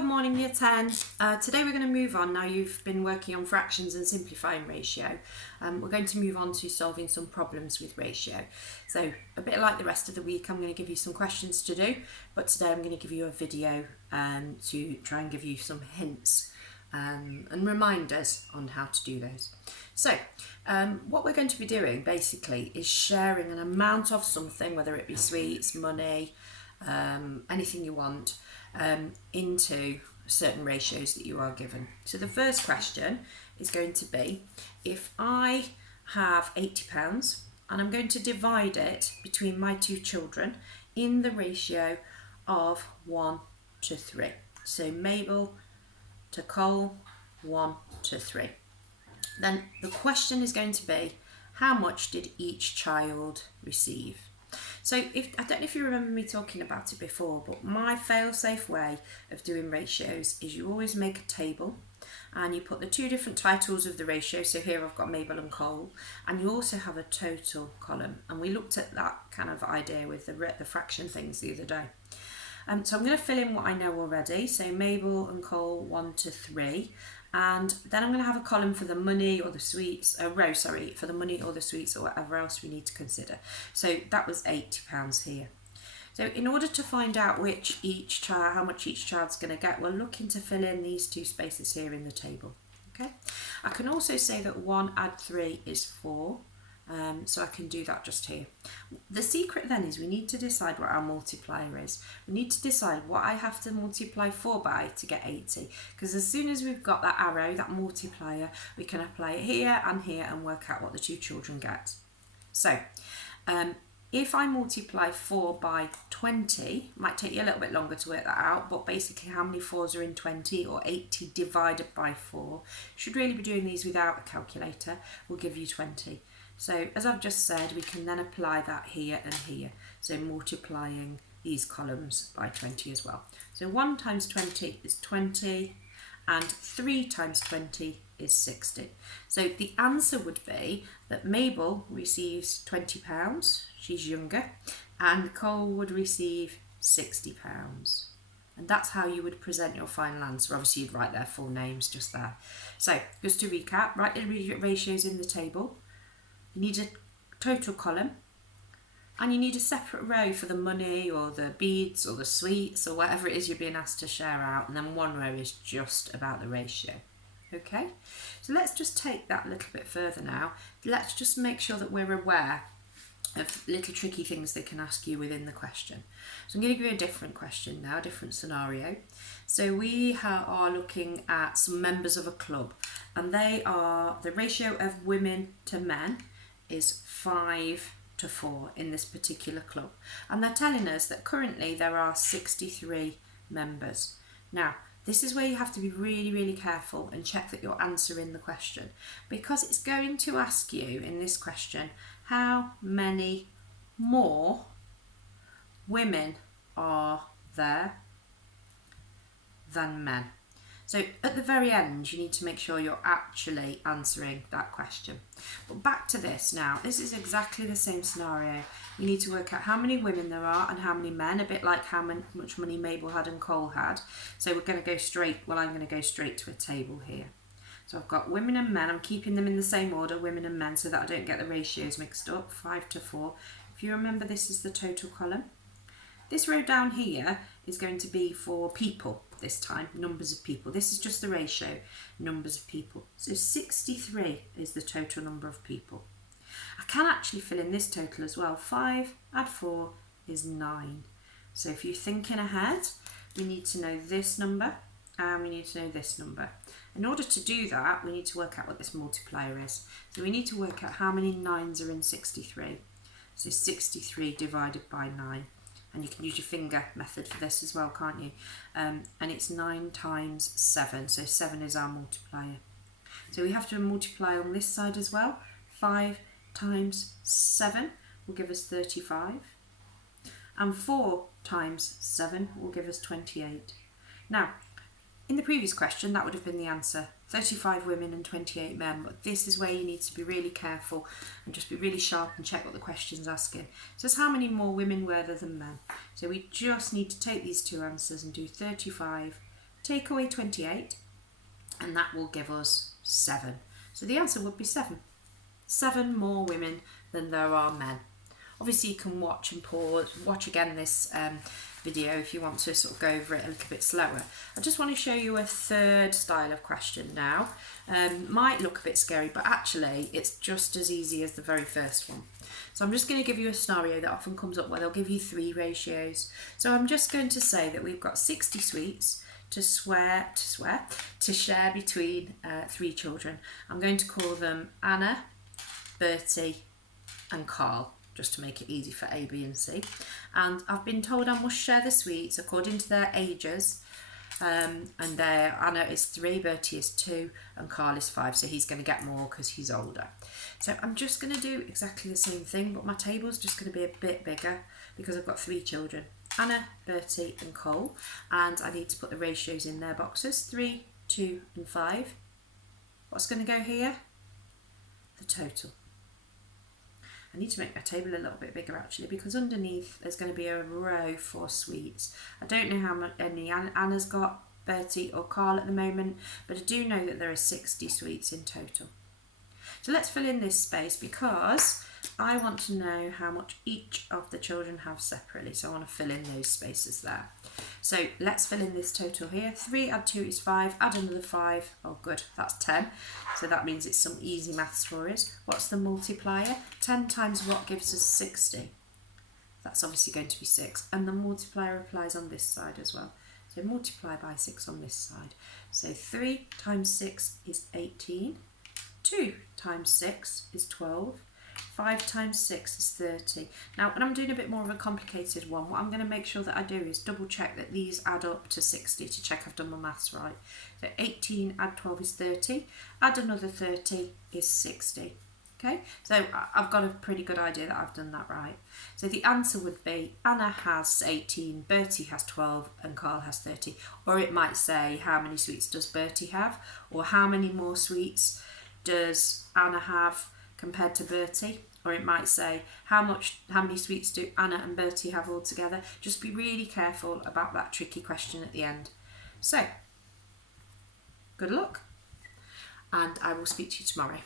good morning Year 10. Today we're going to move on. Now you've been working on fractions and simplifying ratio. We're going to move on to solving some problems with ratio. So a bit like the rest of the week, I'm going to give you some questions to do, but today I'm going to give you a video to try and give you some hints and reminders on how to do those. So what we're going to be doing basically is sharing an amount of something, whether it be sweets, money, anything you want, into certain ratios that you are given. So the first question is going to be, if I have £80 and I'm going to divide it between my two children in the ratio of 1 to 3. So Mabel to Cole, 1 to 3. Then the question is going to be, how much did each child receive? So I don't know if you remember me talking about it before, but my fail-safe way of doing ratios is you always make a table and you put the two different titles of the ratio. So here I've got Mabel and Cole, and you also have a total column. And we looked at that kind of idea with the fraction things the other day. So I'm going to fill in what I know already. So Mabel and Cole, 1 to 3. And then I'm going to have a column for the money or the sweets, a row, sorry, for the money or the sweets or whatever else we need to consider. So that was £80 here. So in order to find out how much each child's going to get, we're looking to fill in these two spaces here in the table. Okay. I can also say that 1 add 3 is 4. So I can do that just here. The secret then is we need to decide what our multiplier is. We need to decide what I have to multiply 4 by to get 80. Because as soon as we've got that arrow, that multiplier, we can apply it here and work out what the two children get. So if I multiply 4 by 20, might take you a little bit longer to work that out, but basically how many 4s are in 20, or 80 divided by 4. Should really be doing these without a calculator, will give you 20. So as I've just said, we can then apply that here and here. So multiplying these columns by 20 as well. So 1 times 20 is 20, and 3 times 20 is 60. So the answer would be that Mabel receives £20, she's younger, and Cole would receive £60. And that's how you would present your final answer. Obviously you'd write their full names just there. So just to recap, write the ratios in the table. You need a total column, and you need a separate row for the money or the beads or the sweets or whatever it is you're being asked to share out, and then one row is just about the ratio. Okay, so let's just take that a little bit further now. Let's just make sure that we're aware of little tricky things they can ask you within the question. So I'm going to give you a different question now, a different scenario. So we are looking at some members of a club, and they are, the ratio of women to men is 5 to 4 in this particular club. And they're telling us that currently there are 63 members. Now, this is where you have to be really, really careful and check that you're answering the question, because it's going to ask you in this question, how many more women are there than men? So at the very end, you need to make sure you're actually answering that question. But back to this now. This is exactly the same scenario. You need to work out how many women there are and how many men, a bit like how much money Mabel had and Cole had. So we're going to go straight, well, I'm going to go straight to a table here. So I've got women and men. I'm keeping them in the same order, women and men, so that I don't get the ratios mixed up, 5 to 4. If you remember, this is the total column. This row down here is going to be for people this time, numbers of people. This is just the ratio, numbers of people. So 63 is the total number of people. I can actually fill in this total as well. 5 add 4 is 9. So if you're thinking ahead, we need to know this number and we need to know this number. In order to do that, we need to work out what this multiplier is. So we need to work out how many 9s are in 63. So 63 divided by 9. And you can use your finger method for this as well, can't you? And it's 9 times 7, so 7 is our multiplier. So we have to multiply on this side as well. 5 times 7 will give us 35. And 4 times 7 will give us 28. Now, in the previous question, that would have been the answer. 35 women and 28 men, but this is where you need to be really careful and just be really sharp and check what the question's asking. So it's how many more women were there than men. So we just need to take these two answers and do 35 take away 28, and that will give us 7. So the answer would be 7. 7 more women than there are men. Obviously you can watch and pause, watch again this video if you want to sort of go over it a little bit slower. I just want to show you a third style of question now. Might look a bit scary, but actually it's just as easy as the very first one. So I'm just going to give you a scenario that often comes up where they'll give you 3 ratios. So I'm just going to say that we've got 60 sweets to share between 3 children. I'm going to call them Anna, Bertie and Carl, just to make it easy for A, B and C. And I've been told I must share the sweets according to their ages. And Anna is 3, Bertie is 2 and Carl is 5, so he's going to get more because he's older. So I'm just going to do exactly the same thing, but my table's just going to be a bit bigger because I've got 3 children, Anna, Bertie and Cole, and I need to put the ratios in their boxes, 3, 2 and 5. What's going to go here? The total. I need to make my table a little bit bigger actually, because underneath there's going to be a row for sweets. I don't know how many Anna's got, Bertie or Carl at the moment, but I do know that there are 60 sweets in total. So let's fill in this space because I want to know how much each of the children have separately. So I want to fill in those spaces there. So let's fill in this total here. 3 add 2 is 5, add another 5. Oh good, that's 10. So that means it's some easy maths for us. What's the multiplier? 10 times what gives us 60? That's obviously going to be 6. And the multiplier applies on this side as well. So multiply by 6 on this side. So 3 times 6 is 18. 2 times 6 is 12. 5 times 6 is 30. Now when I'm doing a bit more of a complicated one, what I'm going to make sure that I do is double check that these add up to 60 to check I've done my maths right. So 18 add 12 is 30, add another 30 is 60. Okay, so I've got a pretty good idea that I've done that right. So the answer would be Anna has 18, Bertie has 12 and Carl has 30. Or it might say how many sweets does Bertie have, or how many more sweets does Anna have compared to Bertie, or it might say how many sweets do Anna and Bertie have all together. Just be really careful about that tricky question at the end. So good luck, and I will speak to you tomorrow.